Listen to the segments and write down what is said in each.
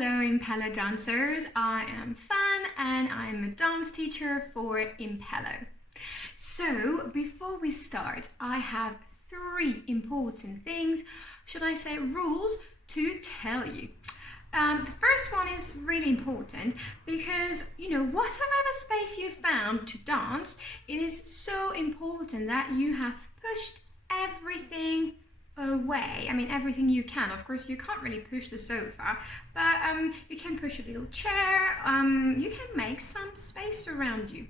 Hello Impelo dancers, I am Fan and I'm a dance teacher for Impelo. So before we start, I have 3 important things, should I say rules, to tell you. The first one is really important because, whatever the space you found to dance, it is so important that you have pushed everything away. I mean, everything you can. Of course, you can't really push the sofa, but you can push a little chair. You can make some space around you.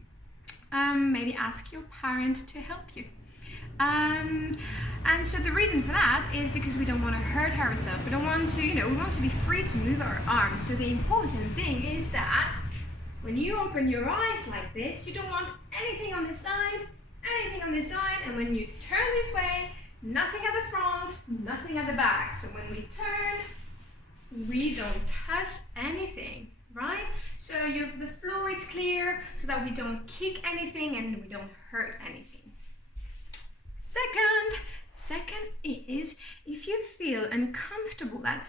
Maybe ask your parent to help you. And so the reason for that is because we don't want to hurt ourselves. We don't want to, we want to be free to move our arms. So the important thing is that when you open your eyes like this, you don't want anything on this side, and when you turn this way, nothing at the front, nothing at the back. So when we turn, we don't touch anything, right? So the floor is clear so that we don't kick anything and we don't hurt anything. Second is, if you feel uncomfortable at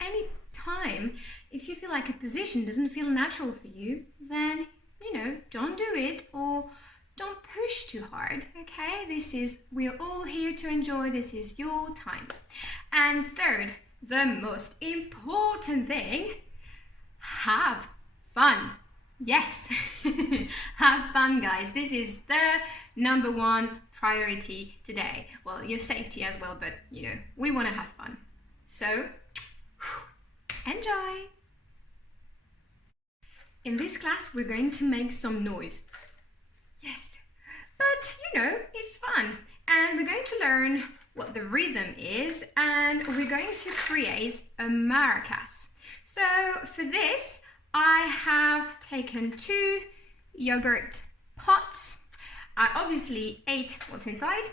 any time, if you feel like a position doesn't feel natural for you, then, don't do it or don't push too hard, okay? We're all here to enjoy, this is your time. And third, the most important thing, have fun. Yes, have fun, guys. This is the number 1 priority today. Well, your safety as well, but we want to have fun. So, enjoy. In this class, we're going to make some noise. Yes, but it's fun. And we're going to learn what the rhythm is, and we're going to create a maracas. So for this, I have taken 2 yogurt pots. I obviously ate what's inside,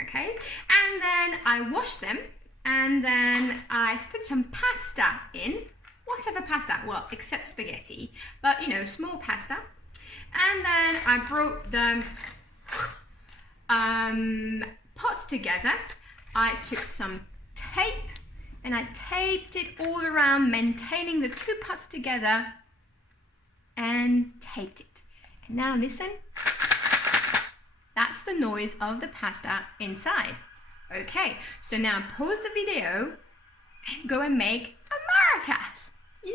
okay? And then I washed them, and then I put some pasta in, whatever pasta, well, except spaghetti, but small pasta. And then I brought the pots together. I took some tape and I taped it all around, maintaining the 2 pots together, and taped it. And now listen. That's the noise of the pasta inside. Okay, so now pause the video and go and make a maracas. Yay!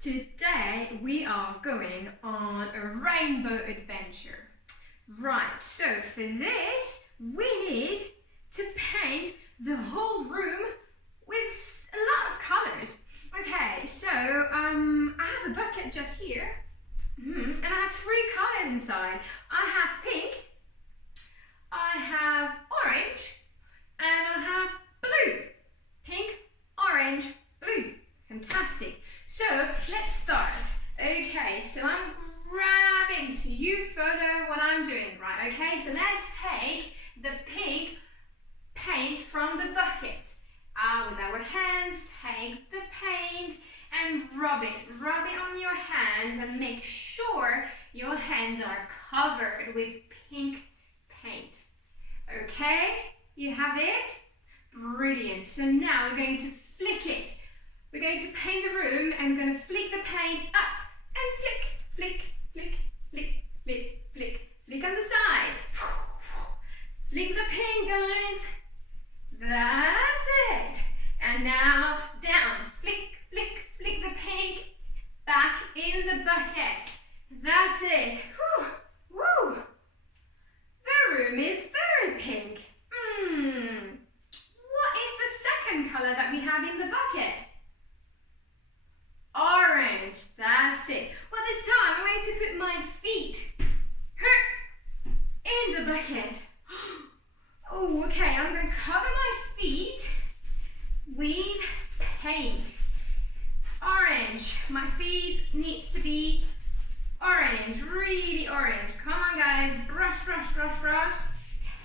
Today we are going on a rainbow adventure. Right, so for this we need to paint the whole room with a lot of colours. Okay, so I have a bucket just here. And I have 3 colours inside. I have pink, I have orange, and I have blue. Pink, orange, blue. Fantastic. So let's start. Okay, so I'm grabbing, so you follow what I'm doing, right? Okay, so let's take the pink paint from the bucket. With our hands, take the paint and rub it on your hands and make sure your hands are covered with pink paint. Okay, you have it? Brilliant. So now we're going to flick it. We're going to paint the room and we're going to flick the paint up and flick, flick, flick, flick, flick, flick, flick on the sides. Flick the paint, guys. That's it. And now down, flick, flick, flick the paint back in the bucket. That's it. Whew. Woo. The room is very pink. What is the second colour that we have in the bucket? Orange. That's it. Well, this time I'm going to put my feet in the bucket. Oh, okay. I'm going to cover my feet with paint. Orange. My feet needs to be orange, really orange. Come on, guys. Brush, brush, brush, brush.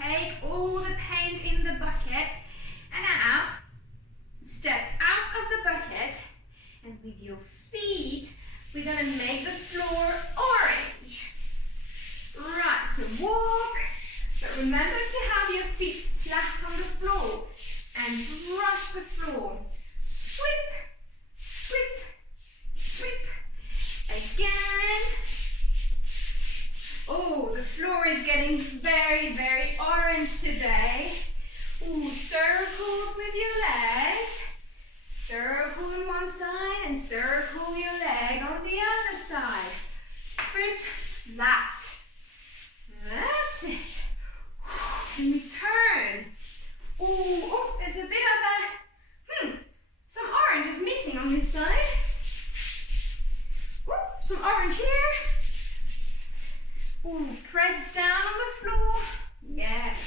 Take all the paint in the bucket. And now, step out of the bucket. And with your feet, we're going to make the floor orange. Right, so walk. But remember to have your feet flat on the floor. and brush the floor. Sweep, sweep, sweep. Again. Oh, the floor is getting very, very orange today. Ooh, circles with your legs. Circle on one side and circle your leg on the other side. Foot flat. That's it. Can you turn? Ooh, oh, there's a bit of a, some orange is missing on this side. Ooh, some orange here. Ooh, press down on the floor. Yes.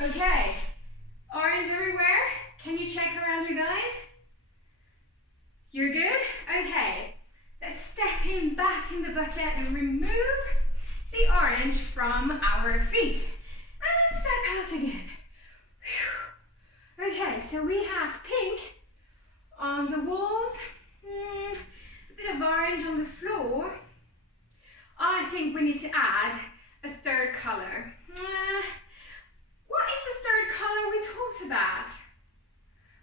Okay, orange everywhere. Can you check around you guys? You're good? Okay, let's step in back in the bucket and remove the orange from our feet. And step out again. Whew. Okay, so we have pink on the walls, a bit of orange on the floor. I think we need to add a third colour. What is the third colour we talked about?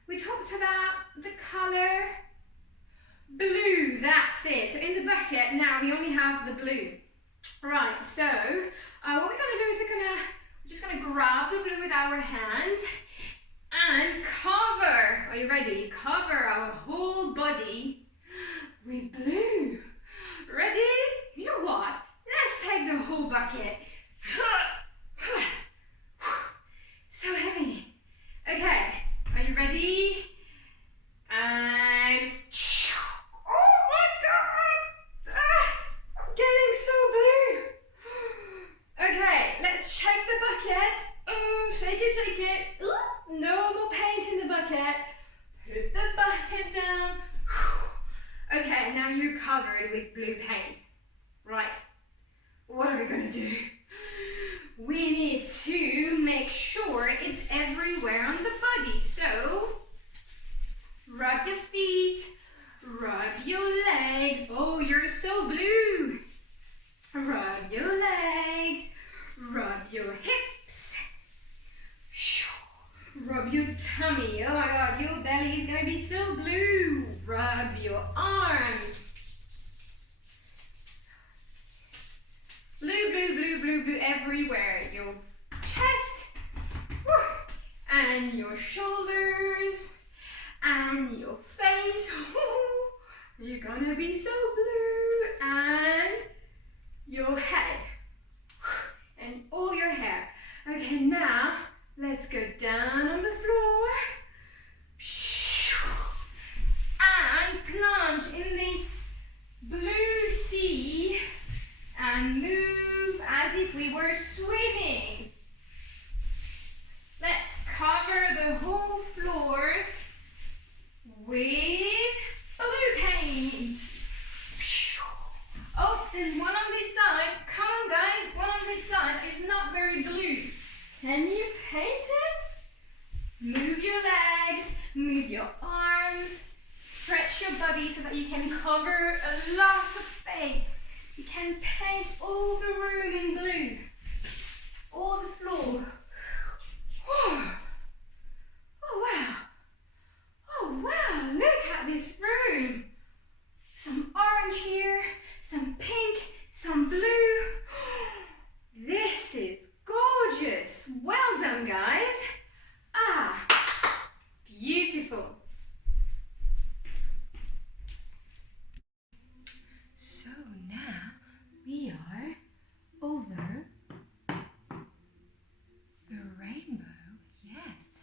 We talked about the colour blue, that's it. So in the bucket now we only have the blue. Right, so what we're going to do is we're just going to grab the blue with our hands and cover, are you ready? Cover our whole body with blue. Ready? You know what? Let's take the whole bucket. So heavy. Okay, are you ready? And oh my God! I'm getting so blue. Okay, let's check the bucket. Oh, shake it. No more paint in the bucket. Put the bucket down. Okay, now you're covered with blue paint. Right, what are we gonna do? We need to make sure it's everywhere on the body. So, rub your feet, rub your legs. Oh, you're so blue. Rub your legs, rub your hips. Rub your tummy. Oh my God, your belly is going to be so blue. Rub your arms. Blue, blue, blue, blue, blue everywhere. Your chest, and your shoulders, and your face. You're gonna be so blue. And your head, and all your hair. Okay, now let's go down on the floor. And plunge in this blue sea. And move as if we were swimming. Let's cover the whole floor with blue paint. Oh, there's one on this side. Come on guys, one on this side is not very blue. Can you paint it? Move your legs, move your arms, stretch your body so that you can cover a lot of space. You can paint all the room in blue, all the floor. Oh wow, oh wow, look at this room. Some orange here, some pink, some blue. This is gorgeous. Well done guys. Beautiful. So now we are over the rainbow. Yes,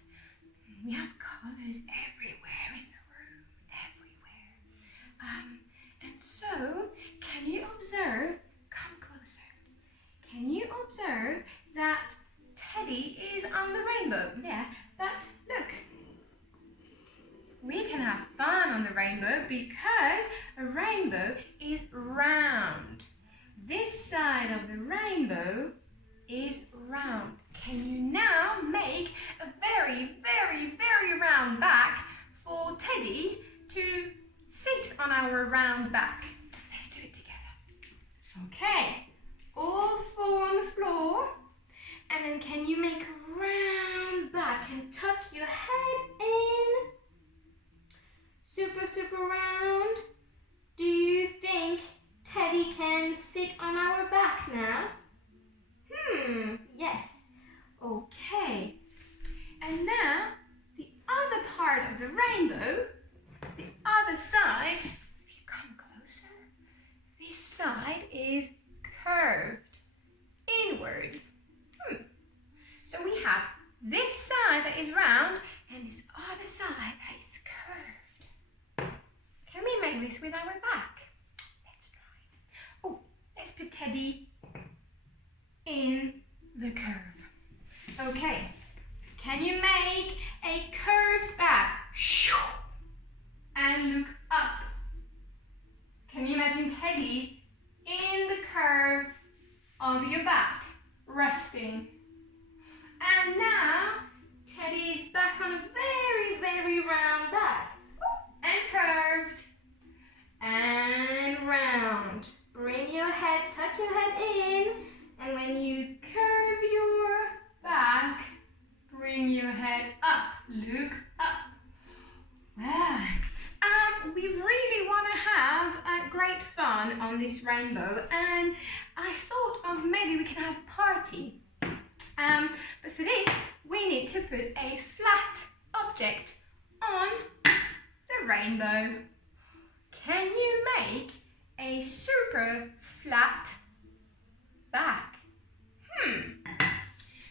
we have colors everywhere in the room, everywhere. And so, can you observe, come closer, can you observe that Teddy is on the rainbow? Yeah, but look, we can have fun on the rainbow because a rainbow is round. This side of the rainbow is round. Can you now make a very, very, very round back for Teddy to sit on our round back? Let's do it together. Okay, all four on the floor. And then can you make a round back of the rainbow, the other side, if you come closer, this side is curved inward. So we have this side that is round and this other side that is curved. Can we make this with our back? Let's try. Oh, let's put Teddy in the curve. Okay, can you make a curved back? And look up. Can you imagine Teddy in the curve of your back, resting? And now Teddy is back on a very, very round back. And curved. And round. Bring your head, tuck your head in. And when you curve your back, bring your head up. Look up. Wow. We really want to have great fun on this rainbow. And I thought of maybe we can have a party. But for this, we need to put a flat object on the rainbow. Can you make a super flat back?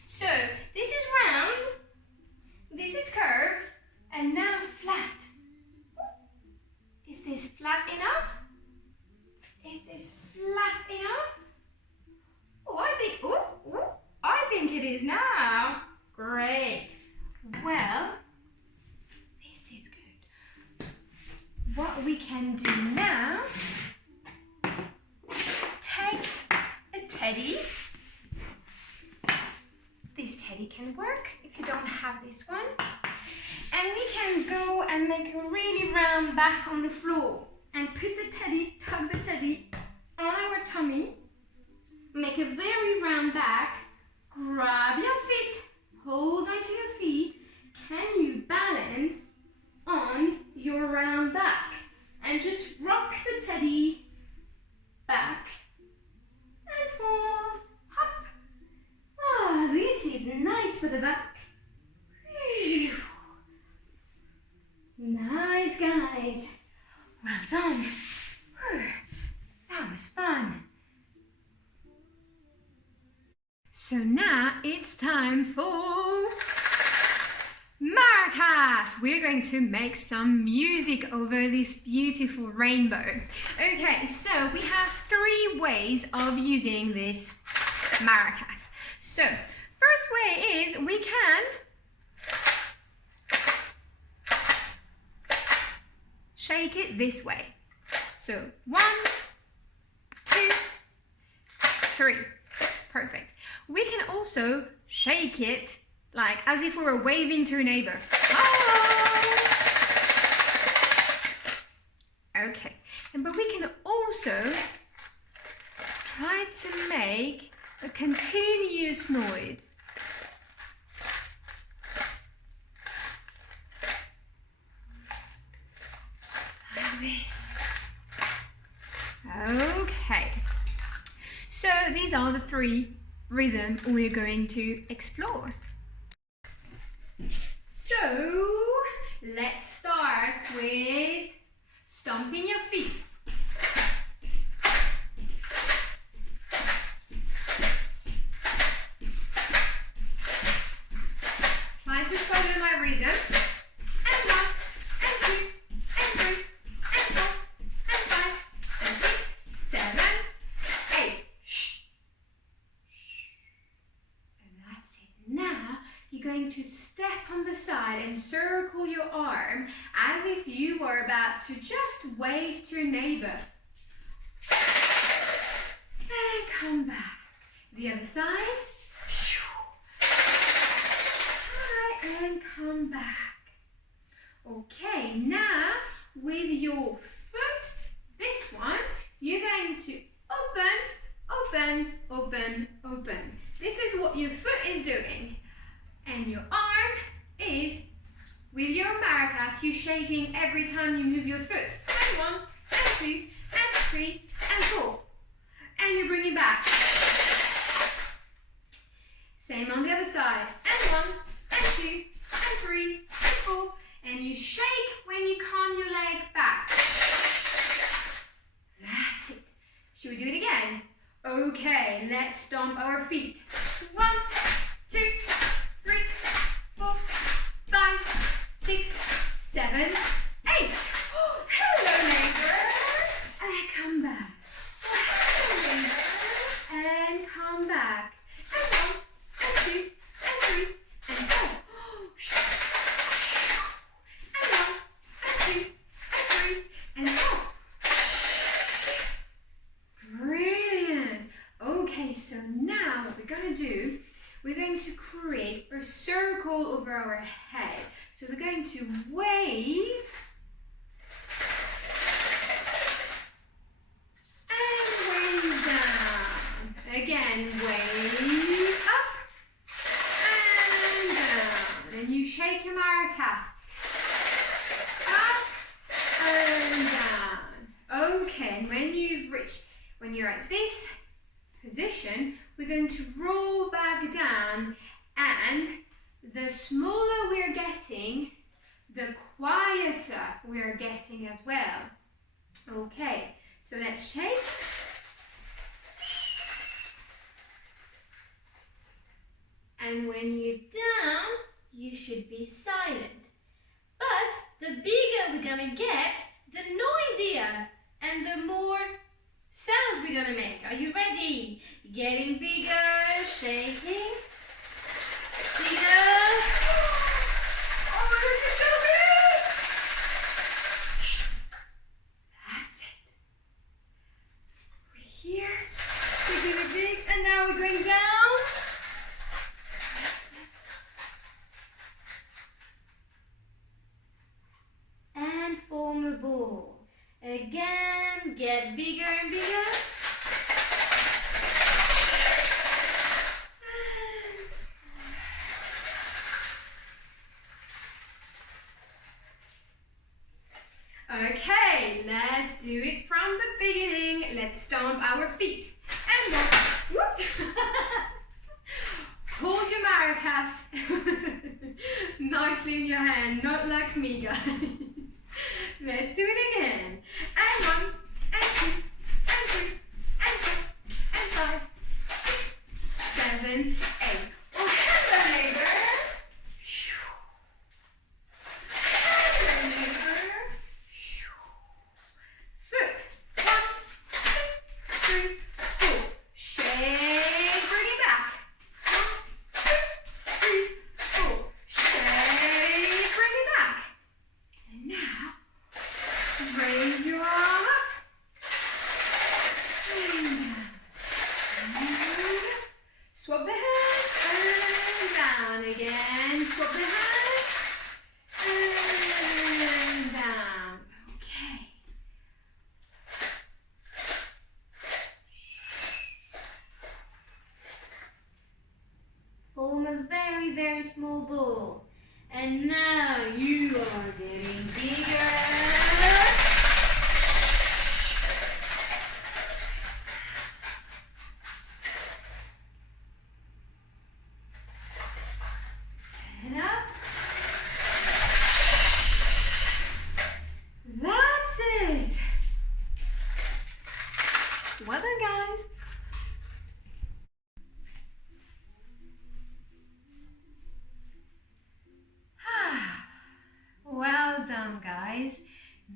So this is round, this is curved, and now flat. Is this flat enough? Is this flat enough? Oh, I think it is now. Great. Well, this is good. What we can do now, take a teddy. This teddy can work if you don't have this one. And we can go and make a really round back on the floor and put the teddy, tug the teddy on our tummy, make a very round back, grab your feet, hold onto your feet. Can you balance on your round back? And just rock the teddy back and forth, hop. Ah, this is nice for the back. Whew. Nice, guys. Well done. Whew. That was fun. So now it's time for maracas. We're going to make some music over this beautiful rainbow. Okay, so we have 3 ways of using this maracas. So, first way is we can shake it this way. So 1, 2, 3. Perfect. We can also shake it like as if we were waving to a neighbor. Oh! Okay. But we can also try to make a continuous noise. Like this. Okay. So these are the 3 rhythms we're going to explore. So let's start with stomping your feet. Try to follow my rhythm. And 1, and 2, and 3, and 4, and 5, and 6, 7, 8. Shh. And that's it. Now you're going to step on the side and circle your arm as if you were about to just wave to a neighbor. And come back. The other side. And come back. Okay, now with your foot, this one, you're going to open, open, open, open. This is what your foot is doing. And your arm is, with your maracas, you're shaking every time you move your foot. And 1, and 2, and 3, and 4. And you bring it back. Same on the other side. And 1, and 2, and 3, and 4. And you shake stomp our feet. 1, 2, 3, 4, 5, 6, 7, 8. Oh, hello, neighbor. And come back. Oh, hello, neighbor. And come back. And 1, and 2, and 3, and 4. And 1, and 2, and 3, and 4. Brilliant. Okay, so now what we're going to do, we're going to create a circle over our head. So we're going to wave and wave down. Again, wave up and down. And you shake your maracas. Up and down. Okay, and when you're at this position, we're going to roll back down, and the smaller we're getting, the quieter we're getting as well. Okay, so let's shake. And when you're down, you should be silent. But the bigger we're gonna get, the noisier and the more sound we're gonna make. Are you ready? Getting bigger, shaking. Bigger. Oh, this is so good! That's it. We're here. We're getting big, and now we're going down. And form a ball. Again, get bigger and bigger. And smaller. Okay, let's do it from the beginning. Let's stomp our feet. And one. Whoops. Hold your maracas nicely in your hand, not like me, guys. Let's do it again. And 1, and 2, and 3, and 4, and 5, 6, 7, 8. Oh, hello, neighbor. Hello, neighbor. Foot. 1, 2, 3, 4. Shake, bring it back. 1, 2, 3, 4. Shake, bring it back. And now, raise your arm up. And down. And swap the hand. And down again. Swap the hand. And down. Okay. Form a very, very small ball. And now you are getting bigger. And up. That's it. Well done, guys. Well done, guys.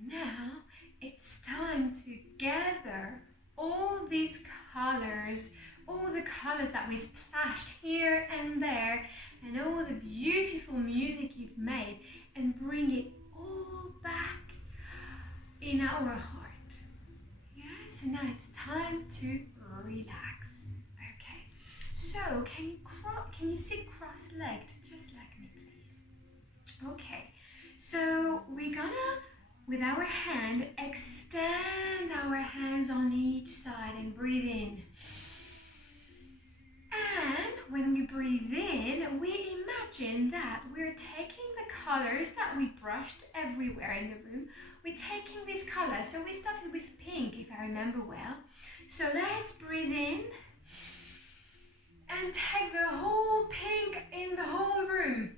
Now it's time to gather all these colors, all the colors that we splashed here and there, and all the beautiful music you've made, and bring it all back in our heart. Yes, and now it's time to relax. Okay, so can you sit cross-legged just like me, please? Okay. So we're gonna, with our hand, extend our hands on each side and breathe in. And when we breathe in, we imagine that we're taking the colors that we brushed everywhere in the room. We're taking this color. So we started with pink, if I remember well. So let's breathe in and take the whole pink in the whole room.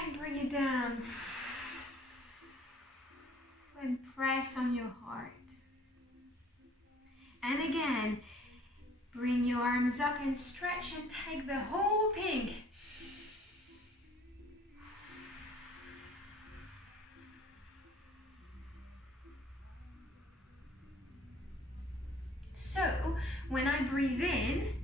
And bring it down. And press on your heart. And again, breathe arms up and stretch and take the whole pink. So, when I breathe in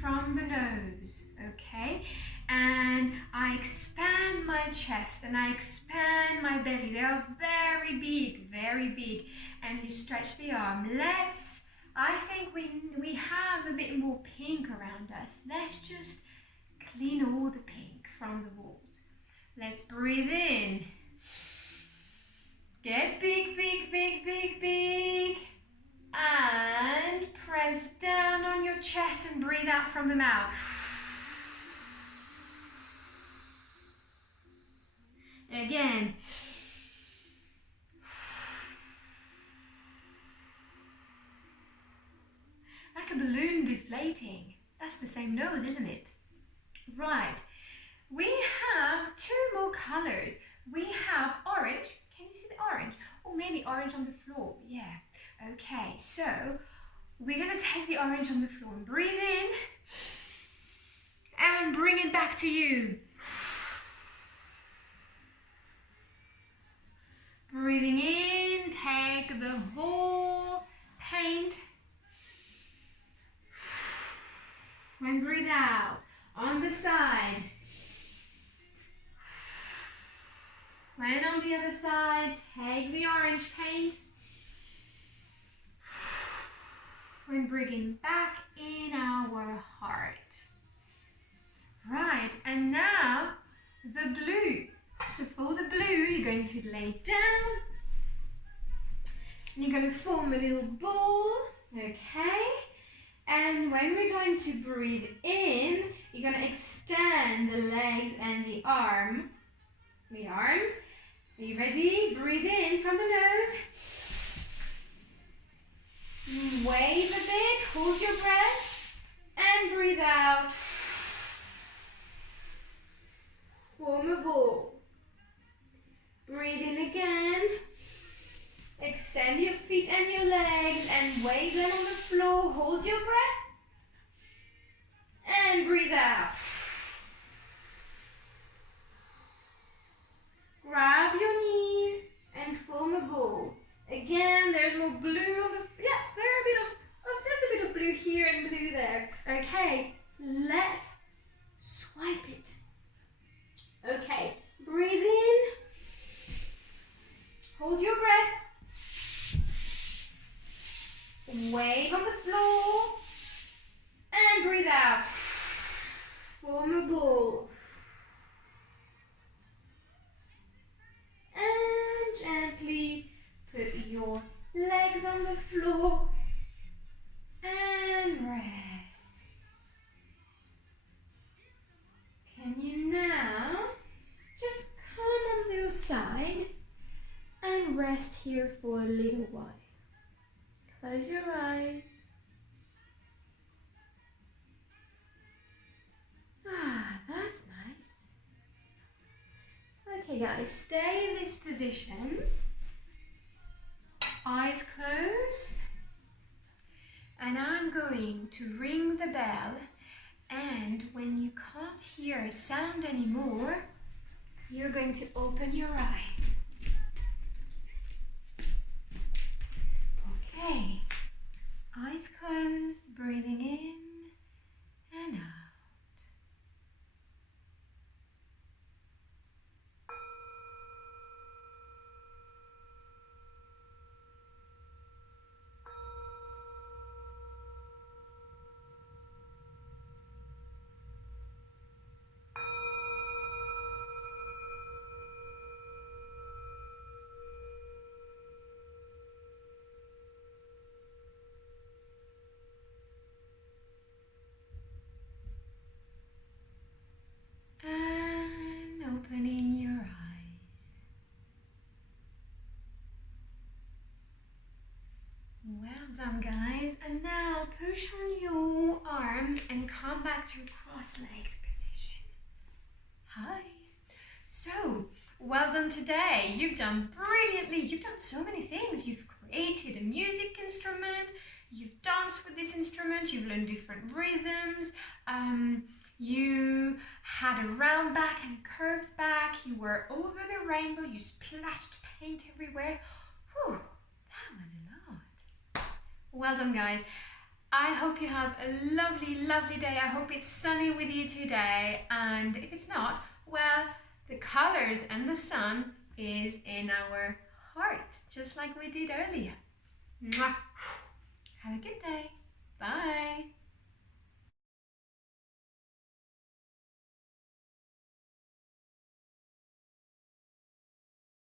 from the nose, okay? And I expand my chest and I expand my belly. They are very big, very big. And you stretch the arm. I think we have a bit more pink around us. Let's just clean all the pink from the walls. Let's breathe in. Get big, big, big, big, big. And press down on your chest and breathe out from the mouth. Again. Like a balloon deflating. That's the same nose, isn't it? Right. We have two more colors. We have orange. Can you see the orange? Or maybe orange on the floor. Yeah. Okay, so we're going to take the orange on the floor and breathe in and bring it back to you. Breathing in, take the whole paint and breathe out on the side. When on the other side, take the orange paint. When bringing back in our heart. Right, and now the blue. So for the blue, you're going to lay down. And you're going to form a little ball, okay? And when we're going to breathe in, you're going to extend the legs and the arms. Are you ready? Breathe in from the nose. Wave a bit, hold your breath, and breathe out. Form a ball. Breathe in again. Extend your feet and your legs and wave them on the floor. Hold your breath. And breathe out. Grab your knees and form a ball. Again, there's more blue on the, there's a bit of blue here and blue there. Okay, let's swipe it. Okay, breathe in. Hold your breath. Wave on the floor. And breathe out. Form a ball. And gently put your legs on the floor and rest. Can you now just come on your side and rest here for a little while? Close your eyes. Ah, that's nice. Okay guys, stay in this position. Eyes closed. And I'm going to ring the bell, and when you can't hear a sound anymore, you're going to open your eyes. Okay, eyes closed, breathing in and out. Opening your eyes. Well done, guys. And now push on your arms and come back to a cross-legged position. Hi. So, well done today. You've done brilliantly. You've done so many things. You've created a music instrument. you've danced with this instrument, you've learned different rhythms, you had a round back and a curved back, you were over the rainbow, you splashed paint everywhere. Whew, that was a lot. Well done, guys. I hope you have a lovely, lovely day. I hope it's sunny with you today. And if it's not, well, the colours and the sun is in our heart, just like we did earlier. Mwah. Have a good day. Bye.